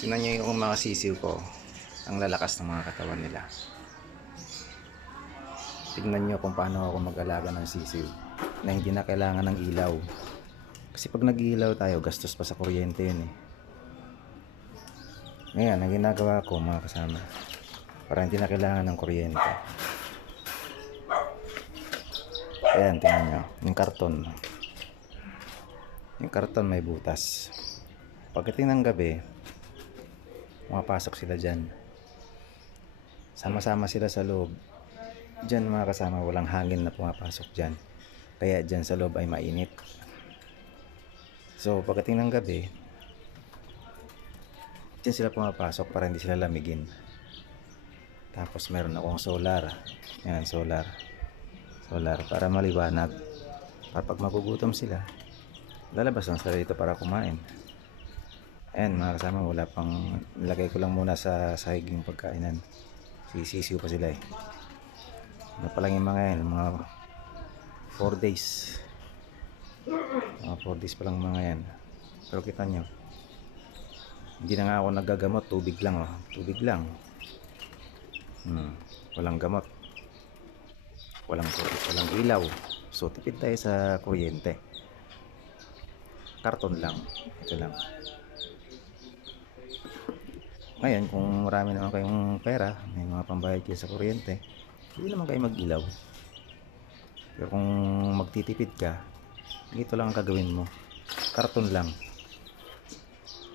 Tingnan nyo yung mga sisiw ko. Ang lalakas ng mga katawan nila. Tingnan nyo kung paano ako mag-alaga ng sisiw na hindi na kailangan ng ilaw. Kasi pag nag-ilaw tayo, gastos pa sa kuryente yun eh. Ngayon, ang ginagawa ko mga kasama, para hindi na kailangan ng kuryente. Ayan, tingnan nyo. Yung karton. Yung karton may butas. Pagdating ng gabi, pumapasok sila dyan. Sama-sama sila sa loob. Dyan mga kasama, walang hangin na pumapasok dyan. Kaya dyan sa loob ay mainit. So, pagdating ng gabi, dyan sila pumapasok para hindi sila lamigin. Tapos meron akong solar. Yan, solar. Solar para maliwanag. Para pag magugutom sila, lalabas lang sila dito para kumain. Ayan mga kasama, wala pang nilagay ko lang muna sa sahig yung pagkainan. Sisisiw pa sila eh. Ano pa lang yung mga yan, mga 4 days. Mga 4 days pa lang mga yan. Pero kita nyo, hindi na nga ako nagagamot, tubig lang oh. Tubig lang. Hmm, walang gamot. Walang tubig, walang ilaw. So tipid tayo sa kuryente. Karton lang. Ito lang. Ngayon, kung marami naman kayong pera, may mga pambayad kayo sa kuryente, hindi naman kayo mag-ilaw. Pero kung magtitipid ka, ito lang ang gagawin mo. Karton lang.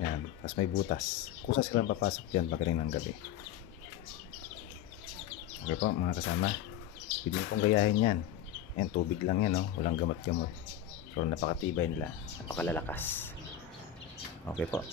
Yan. Tapos may butas. Kusa silang papasok dyan pagkaling ng gabi. Okay po, mga kasama. Pwede pong gayahin yan. Yan, tubig lang yan, no? Walang gamot-gamot. Pero napakatibay nila. Napakalalakas. Okay po.